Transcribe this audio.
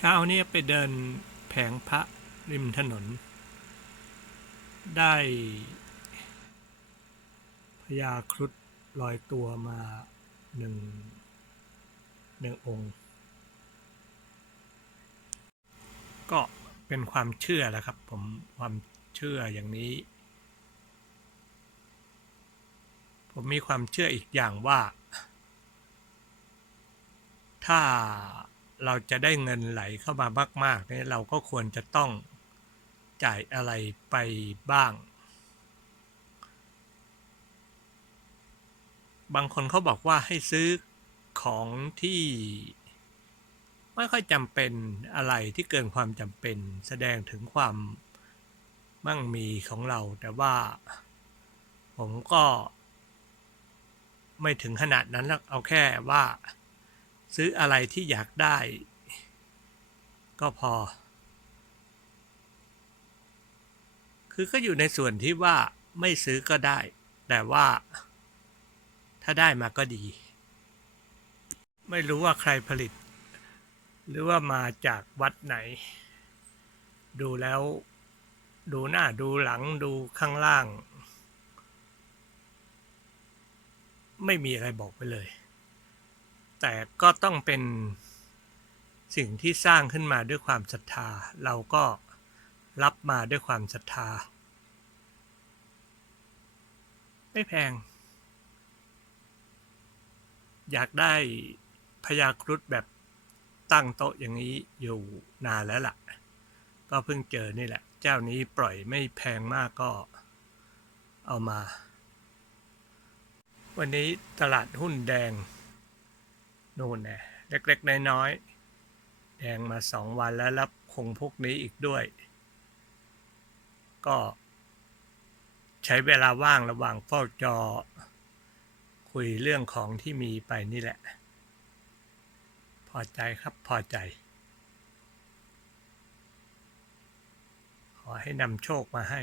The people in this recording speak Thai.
เช้านี้ไปเดินแผงพระริมถนน ได้พญาครุฑลอยตัวมาหนึ่งหนึ่งองค์ ก็เป็นความเชื่อแหละครับผมความเชื่ออย่างนี้ ผมมีความเชื่ออีกอย่างว่า ถ้า เราจะได้เงินไหลเข้ามามากๆเนี่ยเราก็ควรจะต้องจ่ายอะไรไปบ้าง บางคนเขาบอกว่าให้ซื้อของที่ไม่ค่อยจำเป็นอะไรที่เกินความจำเป็น แสดงถึงความมั่งมีของเรา แต่ว่าผมก็ไม่ถึงขนาดนั้นหรอกเอาแค่ว่า ซื้ออะไรที่อยากได้ ก็พอ คือก็อยู่ในส่วนที่ว่าไม่ซื้อก็ได้ แต่ว่า ถ้าได้มาก็ดี ไม่รู้ว่าใครผลิต หรือว่ามาจากวัดไหน ดูแล้วดูหน้าดูหลังดูข้างล่าง ไม่มีอะไรบอกไปเลย แต่ก็ต้องเป็นสิ่งที่สร้างขึ้นมาด้วยความศรัทธา เราก็รับมาด้วยความศรัทธา ไม่แพง อยากได้พญาครุฑแบบตั้งโต๊ะอย่างนี้อยู่นานแล้วล่ะ ก็เพิ่งเจอนี่แหละ เจ้านี้ปล่อยไม่แพงมากก็เอามา วันนี้ตลาดหุ้นแดง นู่นนะเล็กๆ น้อยๆแดงมาสองวันแล้วรับคงพวกนี้อีกด้วย ก็ใช้เวลาว่างระหว่างเฝ้าจอ คุยเรื่องของที่มีไปนี่แหละ พอใจครับพอใจ ขอให้นำโชคมาให้